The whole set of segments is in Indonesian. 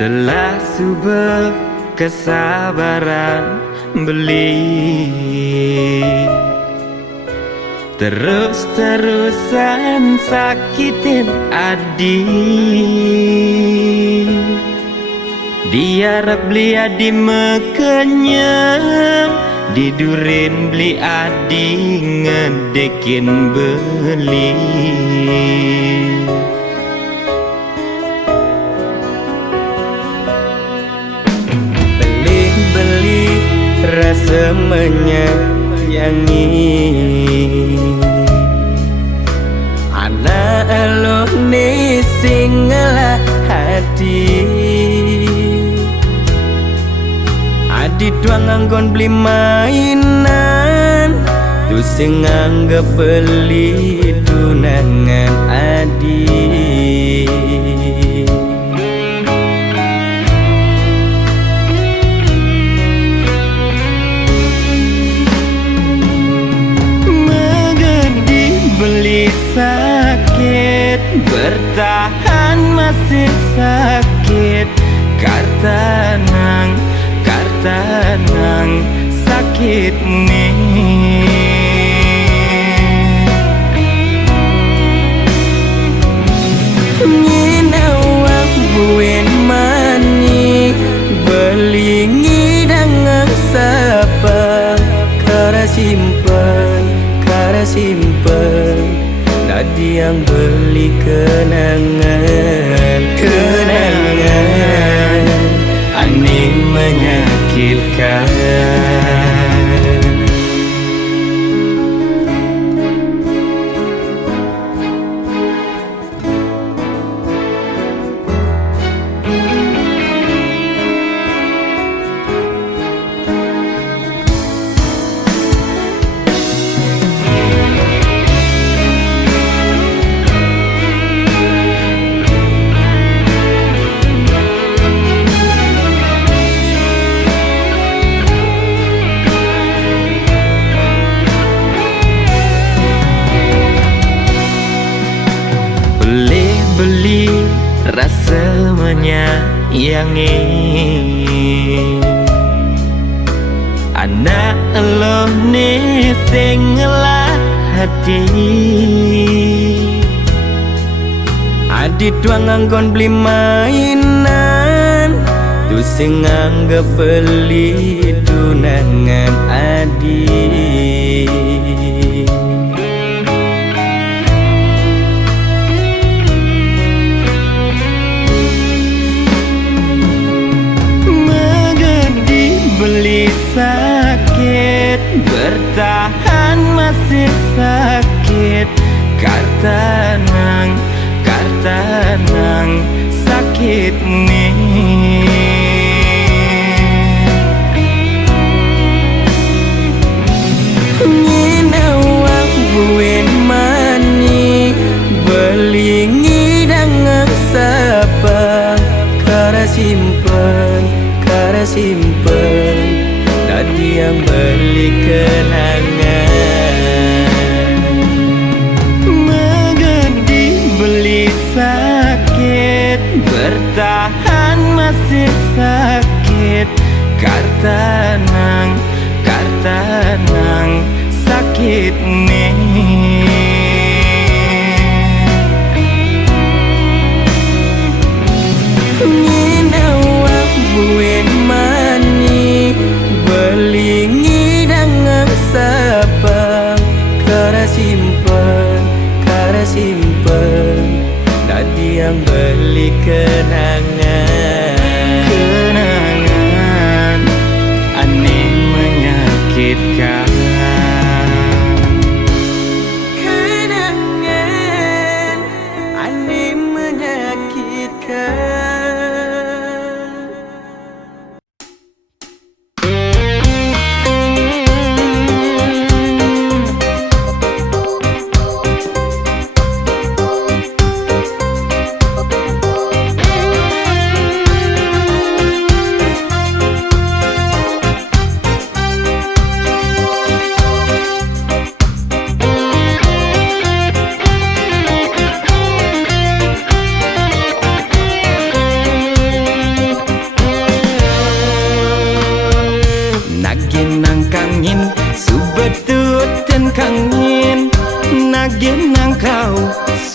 Telah subur kesabaran beli, terus-terusan sakitin adik. Diarap beli adi mekenyang, didurin beli adi ngedekin beli. Beli rasa menyayangi, anak elo ni singlah hati. Adi tuang anggon beli mainan, tu sing anggap beli tunangan adi. Beli sakit, bertahan masih sakit. Kartanang sakit nih. Nyinawak buin mani, beli ngidang sapa. Kara simpan tadi yang beli kenangan ani menyakitkan. Beli rasa menyayangi, anak elo ni singlah hati. Adi tuang anggon beli mainan, tu sing anggap beli tunangan adi. Beli sakit, bertahan masih sakit. Kartanang sakit nih. Nyinawak buin mani, beli ngidang sapa. Kara simpan tadi yang beli kenangan. Mengerti beli sakit, bertahan masih sakit. Kartanang sakit nih. Buin mani, beli ngidang sapa. Kara simpan tadi yang beli kenangan ani menyakitkan. Kenangan ani menyakitkan.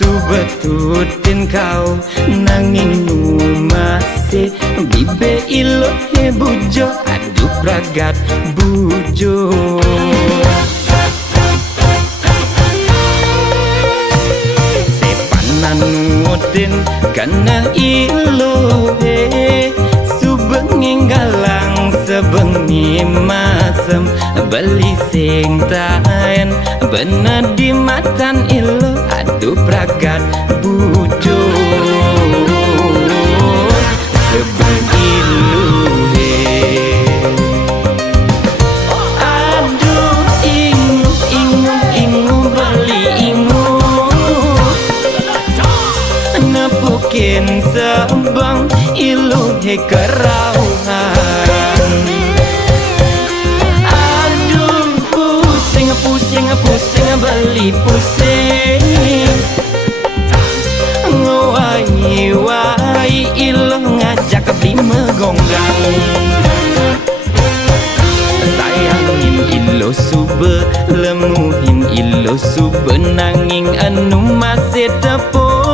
Subetutin kau nanging nu masih bibe ilo he bujo adu pragat bujo nutin kana ilo he subengi galang sebengi masem beli sing taen bener di matan ilo aduh pragat bujo sebeng ilu he aduh ingu ingu ingu beli ingu nepukin sebang ilu he kerauhan aduh pusing pusing pusing beli pusing ngawai wai ilu ngajak beli megonggang sayangin ilu sube lemuhin ilu sube nanging anu masih tepung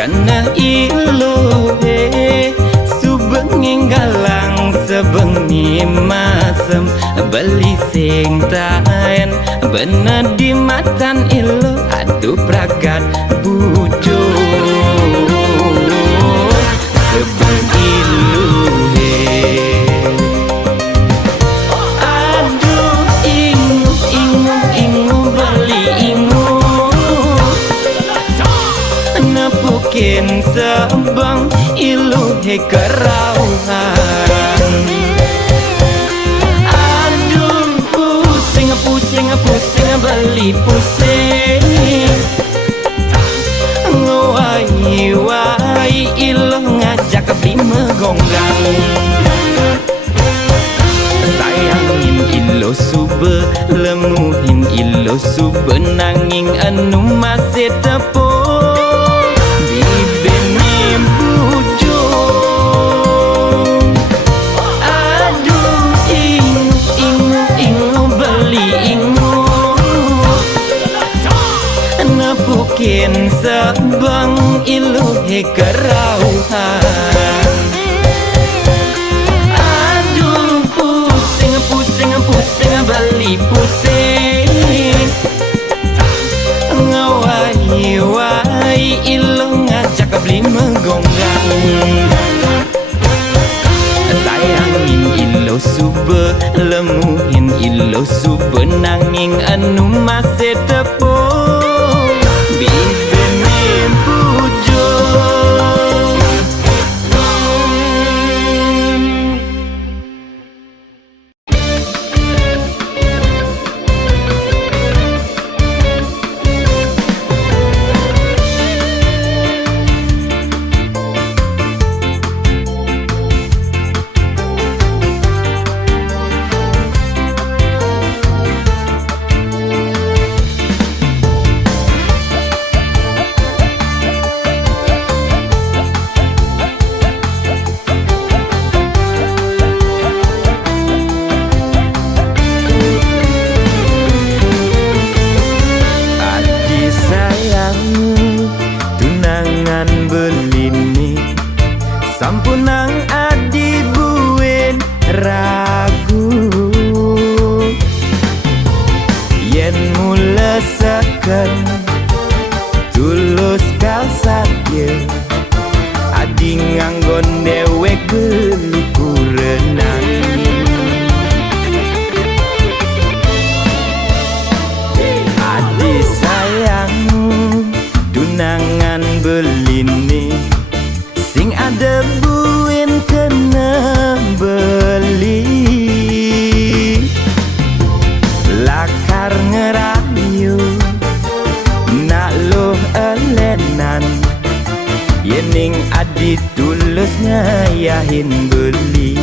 kana ilu he subengi galang sebengi masem beli sing taen bener di matan ilu aduh pragat bujo sebeng ilu he aduh ingu ingu ingu beli ingu nepukin sebang ilu he kerauhan aduh pusing pusing pusing beli pusing ngawai wai ilu ngajak beli megonggang sayangin ilu sube lemuhin ilu sube nanging anu masih tepung nepukin sebang ilu he kerauhan aduh pusing pusing pusing beli pusing ngawai wai ilu ngajak beli megonggang sayangin ilu sube lemuhin ilu sube nanging anu masih tepung yahin beli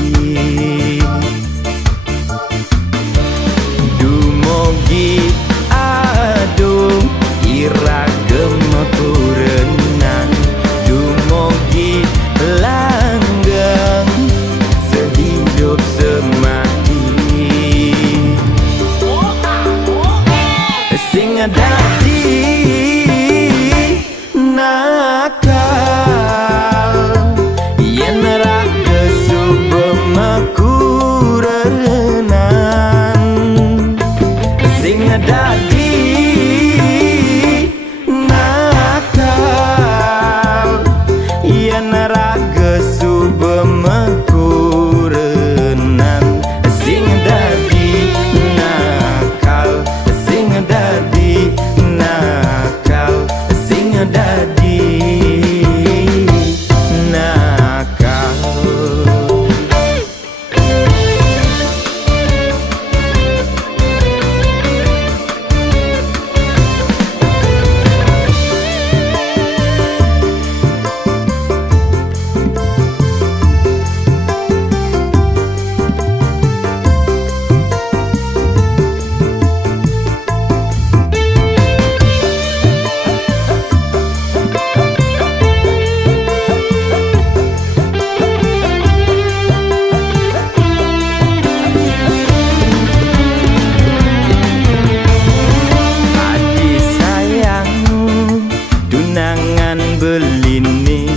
Dumogi adung iragem kurenan Dumogi langgeng sehidup semati Sing dadi nakal yen ra kesubemekurenan Sing dadi nakal yen ra kesubemekurenan Sing dadi nakal sing dadi nakal sing dadi nakal beline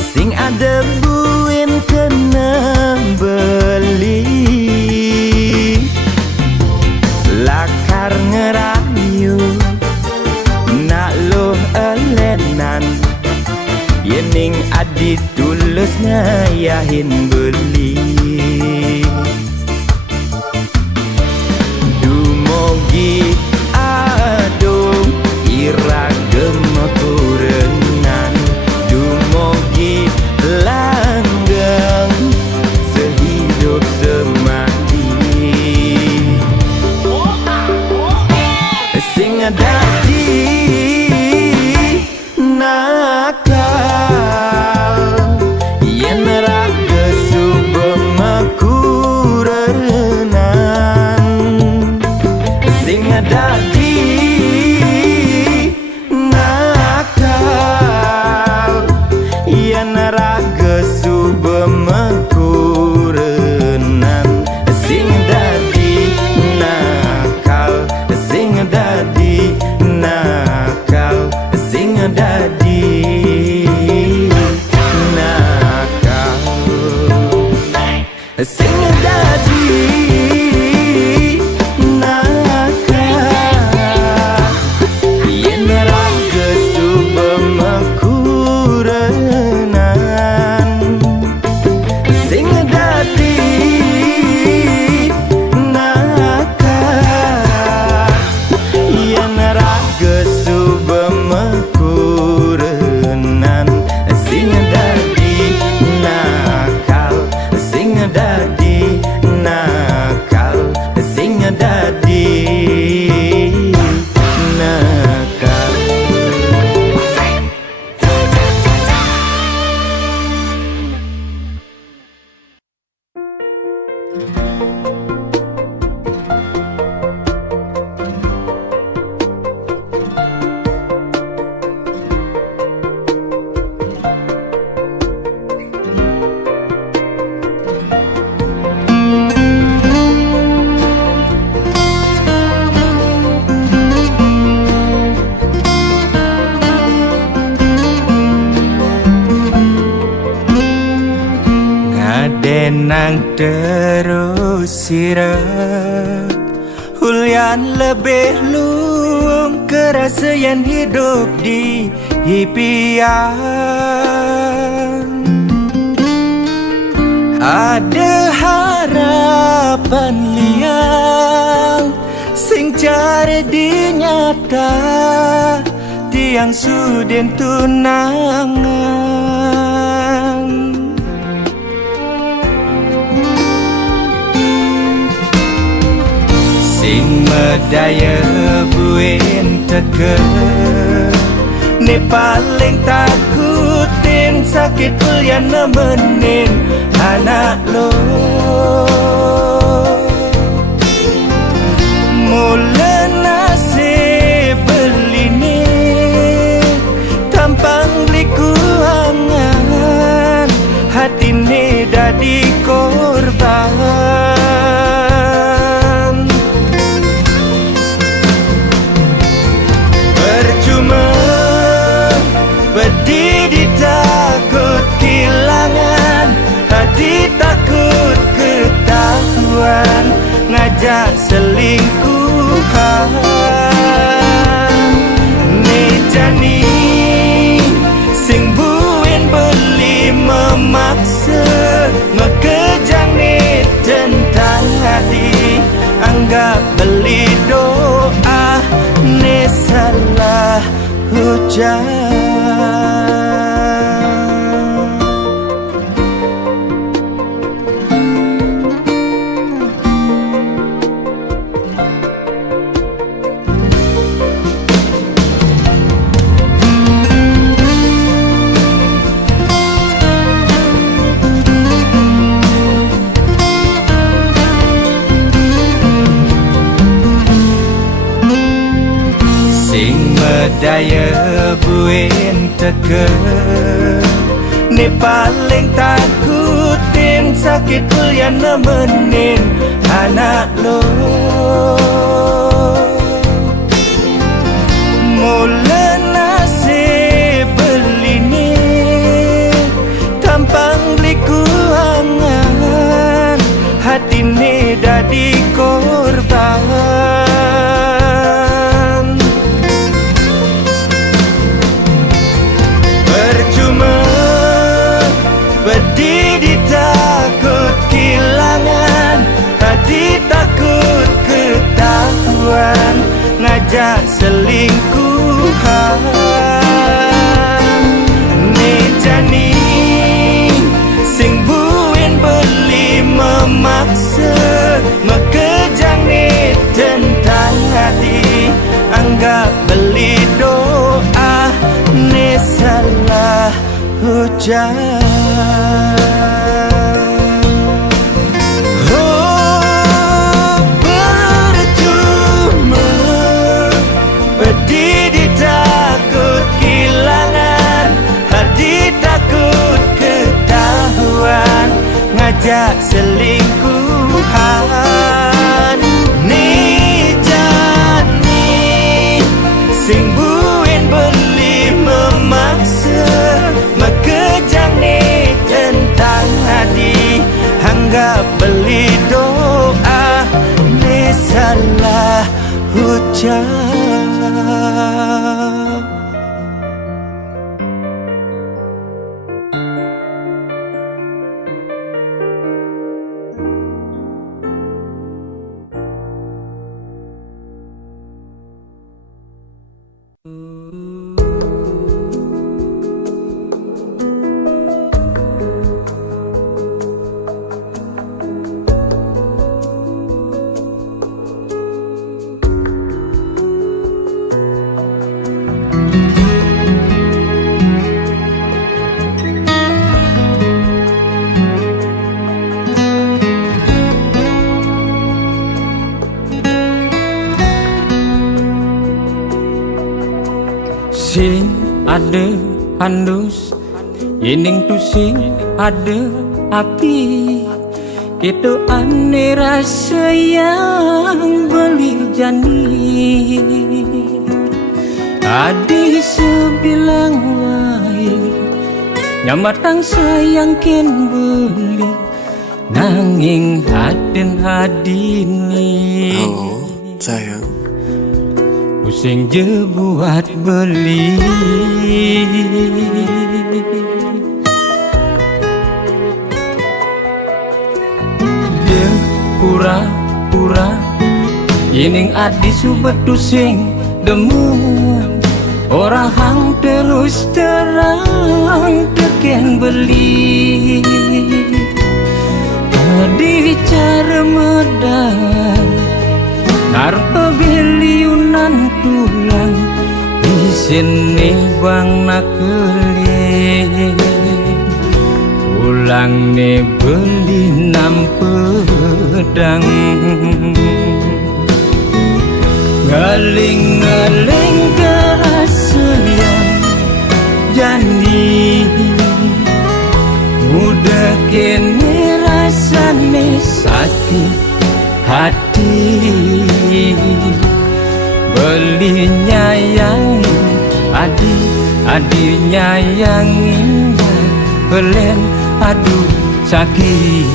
sing ada buin kena beli lakar ngerayu nak lo elenan yening adi tulus ngayahin beli Dumogi adung iragem kurenan Dumogi langgeng sehidup semati Sing dadi nakal yen ra kesubemekurenan Sing dadi nakal yen ra kesubemekurenan Sing dadi nakal sing dadi nakal sing dadi nakal sing dadi nakal yen ra kesubemekurenan Sing dadi nakal yen ra kesubemekurenan Sing dadi nakal sing dadi nakal sing dadi nakal Nang terus sirap Hulian lebih luang kerasaan hidup di impian Ada harapan liang sing cari di nyata tiang sudin tunangan sing medaya buin teke ni paling takutin ting sakit kuliah nemenin anak lo. Mula nasib beli ni tampang liku angan, hati ni dadi korban. Percuma berdiri takut kehilangan, hati takut ketahuan ngajak selingkuhan. Ni jani sing buin beli memaksa, mekejang ni tentang hati, anggap beli doa ni salah hujan. Daya buin teke ni paling takutin sakit kuliah nemenin anak lo. Mula nasib beli ni tampang liku angan, hati ni dadi korban. Berdiri takut kehilangan, hati takut ketahuan ngajak selingkuhan. Ni jani sing buin beli memaksa, mekejang ni tentang hati, anggap beli doa ni salah hujan. Oh, percuma berdiri takut kehilangan, hati takut ketahuan ngajak selingkuhan. Ni jani sing buin beli memaksa, mekejang ni tentang hati, anggap beli doa ni salah ucap. Sing ada handus, yening tu sing ada api. Itu aneh rasa yang beli jani. Adi sebilang wae, nyamatang sayang ken beli, nanging haden hadini. Halo, sayang. Pusing je buat beli. Dia pura-pura yening adi subet tu sing demu. Orang hang terus terang teken beli. Adi cara medar narpa beliunan tulang di sini bang nakeli. Tulang ne beli nam pedang, ngeling-ngeling kerasaan janji, udah kini rasane sakit hati. Beli nyayangin adi nyayangin belen aduh sakit.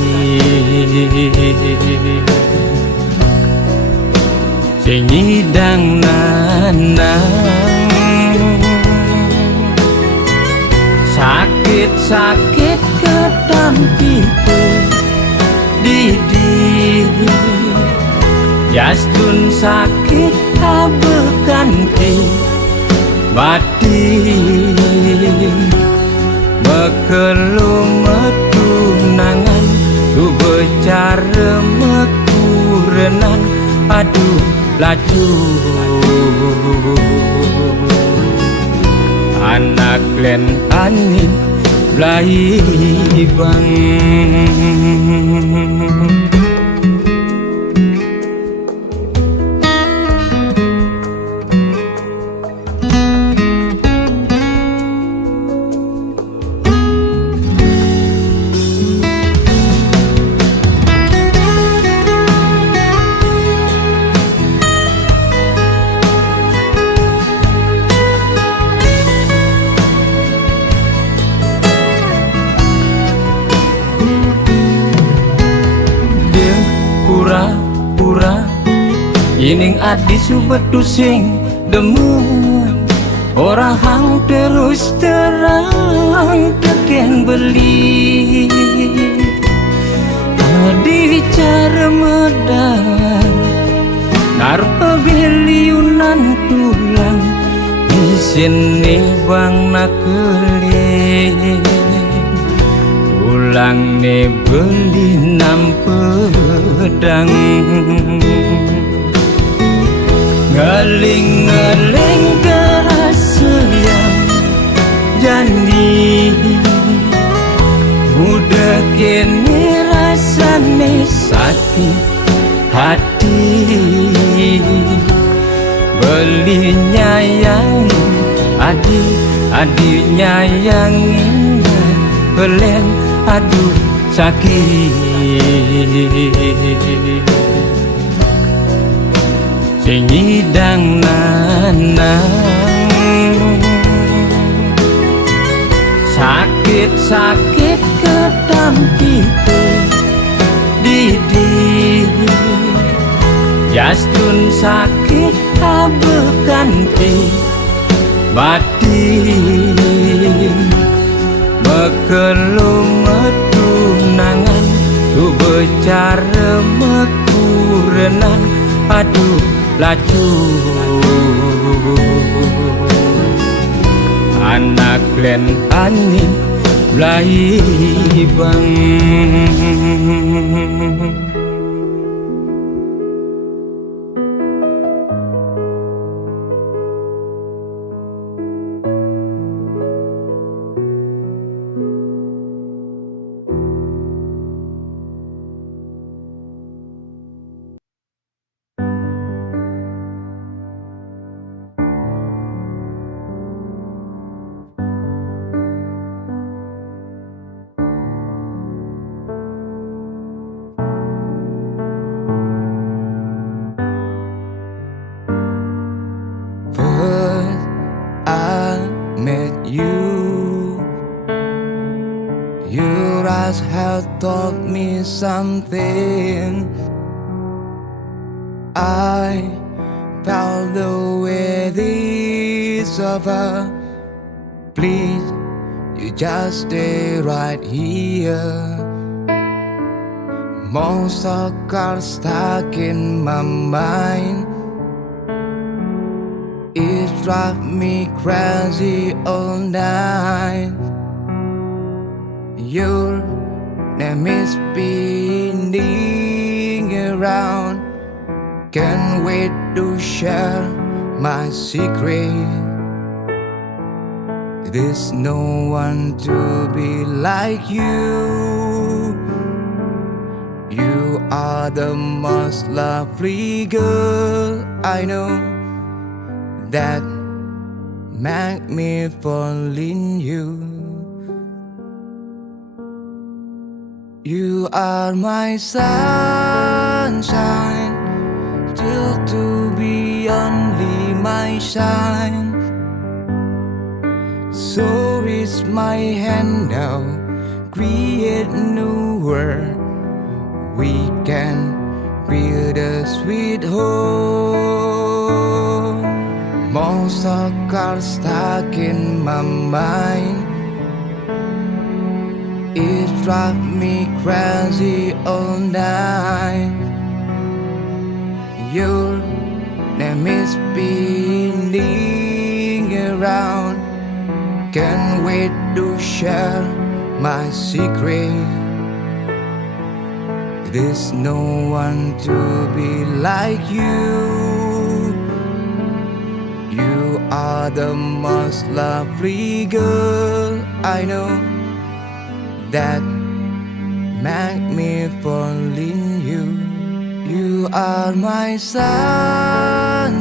Sing nyidang nanang sakit-sakit ketampiku didi, jastun sakit abekanti mati. Bekelu metunangan tu becara mekurenan aduh laju. Anak len anin lai bang. Pura-pura ining adi subetu sing demun, orang hang terus terang teken beli. Adi bicara medar narpa biliunan tulang di sini bang nakeli. Tulang ne beli nam pedang, ngeling-ngeling kerasaan janji, udah kini rasane sakit hati. Beli nyayangin adi nyayangin belen aduh sakit. Sing nyidang nanang sakit-sakit ketampiku didi, jastun sakit abekanti mati. Bekelu metunangan tu becara mekurenan aduh laju. Anak len anin lai bang. Your eyes have taught me something. I felt the weight is over. Please, you just stay right here. Monster cars stuck in my mind. It drives me crazy all night. Your name is spinning around. Can't wait to share my secret. There's no one to be like you. You are the most lovely girl I know, that make me fall in you. You are my sunshine, still to be only my shine. So reach my hand now, create new world. We can build a sweet home. Most of cars stuck in my mind, it drives me crazy all night. Your name is spinning around, can't wait to share my secret. There's no one to be like you. You are the most lovely girl I know, that make me fall in you. You are my sunshine,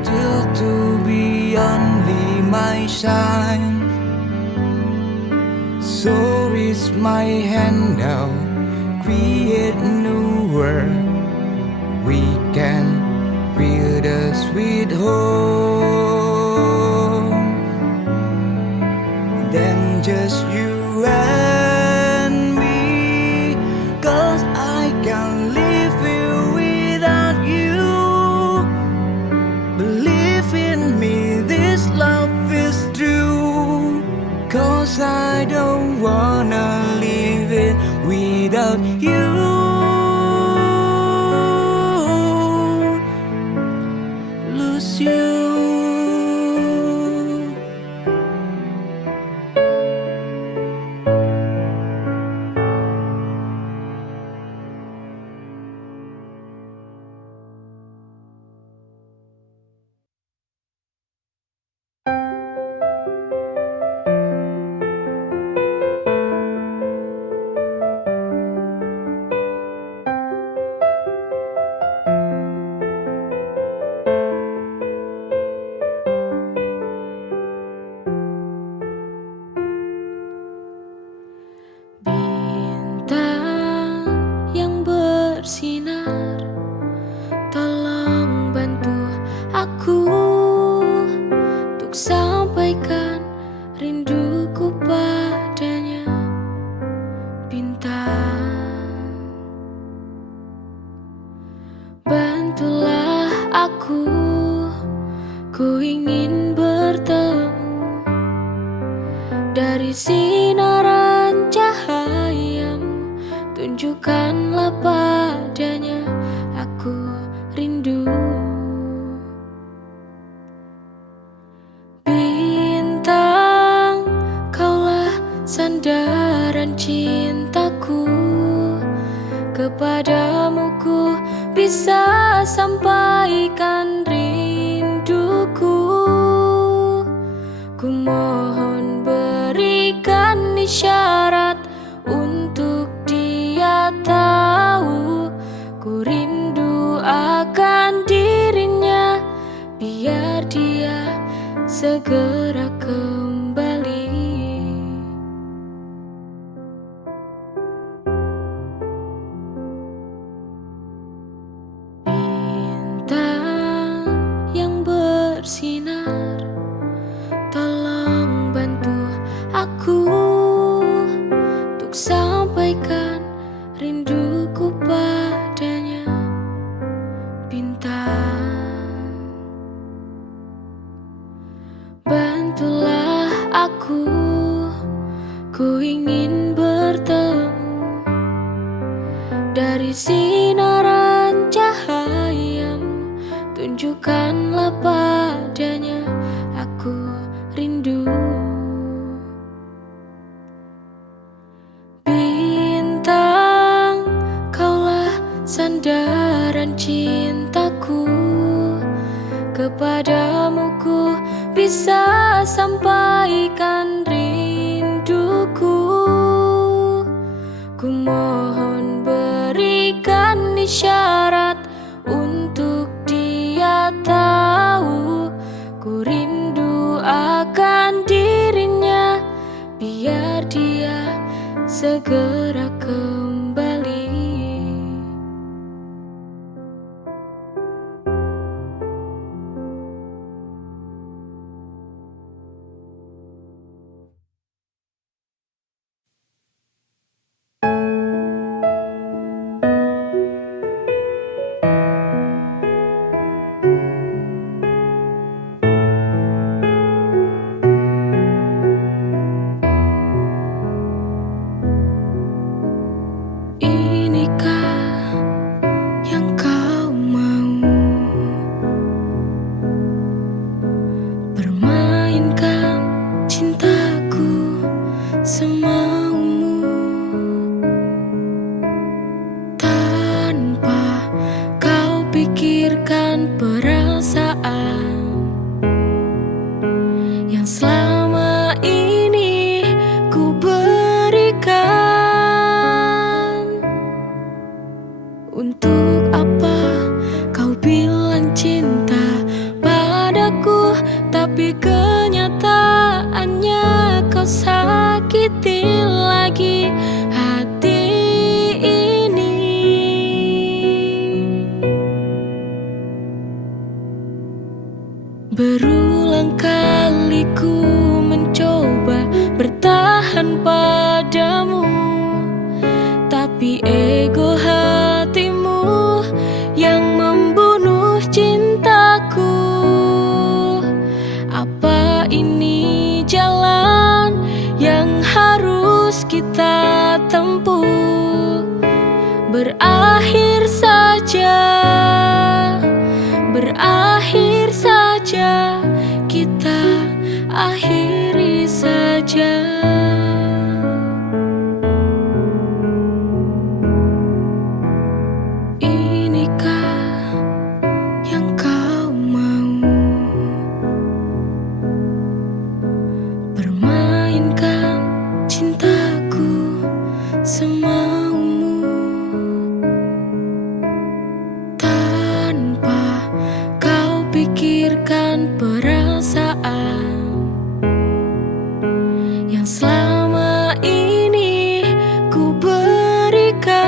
still to be only my shine. So reach my hand now, create new world. We can build a sweet home. Then just you and me, 'cause I can't live here without you. Believe in me, this love is true, 'cause I don't wanna live it without you. Lose you. Bersinar, tolong bantu aku untuk sampaikan rinduku padanya. Bintang, bantulah aku, ku ingin bertemu dari sinaran cahayamu. Tunjukkanlah padanya, aku rindu. Bintang, kaulah sandaran cintaku. Kepadamu ku bisa sampaikan rinduku. Ku mohon berikan isyarat untuk dia tahu ku rindu akan dirinya, biar dia segera kembali. Bintang yang bersinar, tolong bantu aku untuk sampaikan rinduku padanya. Bintang, bantulah aku, ku ingin bertemu dari sinaran cahayamu. Tunjukkanlah padanya, aku rindu. Bintang, kaulah sandaran cintaku. Kepadamu ku bisa sampaikan rinduku. Ku mohon berikan isyarat untuk dia tahu ku rindu akan dirinya, biar dia segera kembali. Inikah yang kau mau? Permainkan cintaku semaumu, tanpa kau pikirkan perasaan yang selama ini ku berikan. Untuk apa kau bilang cinta padaku, tapi kenyataannya kau sakiti lagi hati ini. Berulang kali ku mencoba bertahan padamu, tapi ego hatimu yang membunuh cintaku. Apa ini jalan yang harus kita tempuh? Berakhir saja, berakhir saja, kita akhiri saja. Inikah yang kau mau? Permainkan cintaku semaumu, tanpa kau pikirkan perasaan yang selama ini ku berikan.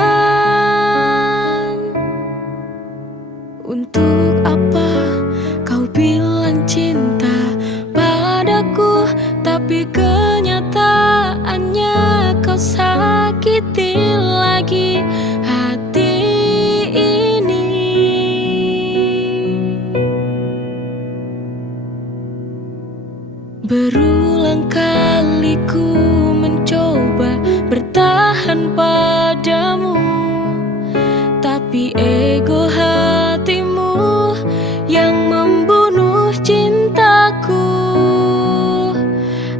Untuk apa kau bilang cinta padaku, tapi kenyataannya kau sakiti lagi hati ini. Berulang kali ku mencoba bertahan padamu, tapi ego hatimu yang membunuh cintaku.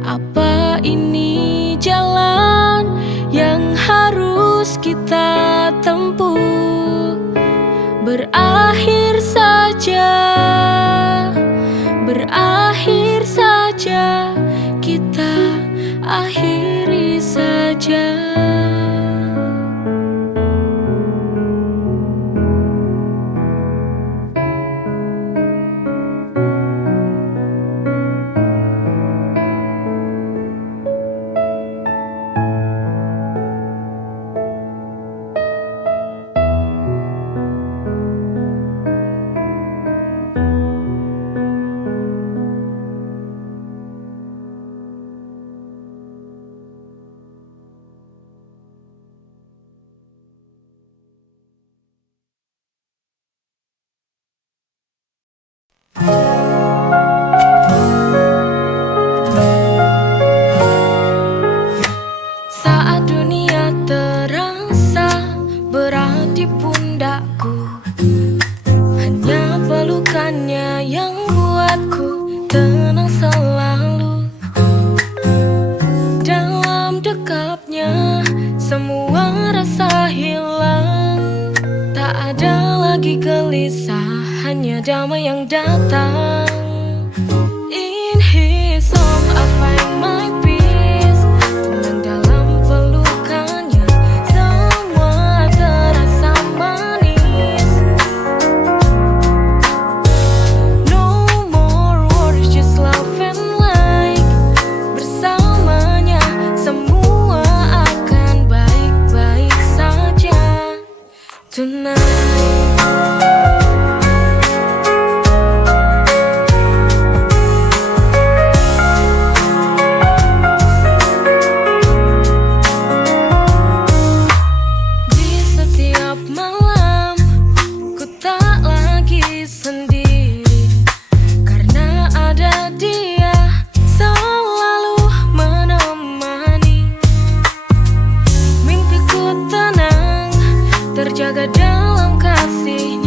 Apa ini jalan yang harus kita tempuh? Berakhir saja, berakhir saja, kita akhiri saja. Saat dunia terasa berat di pundakku, hanya pelukannya yang buatku tenang selalu. Dalam dekapnya semua rasa hilang, tak ada lagi gelisah, hanya damai yang datang. Inhale my peace. Tenang dalam pelukannya, semua terasa manis. No more worries, just love and light. Bersamanya semua akan baik-baik saja tonight. Di setiap malam ku tak lagi sendiri, karena ada dia selalu menemani. Mimpiku tenang, terjaga dalam kasihnya.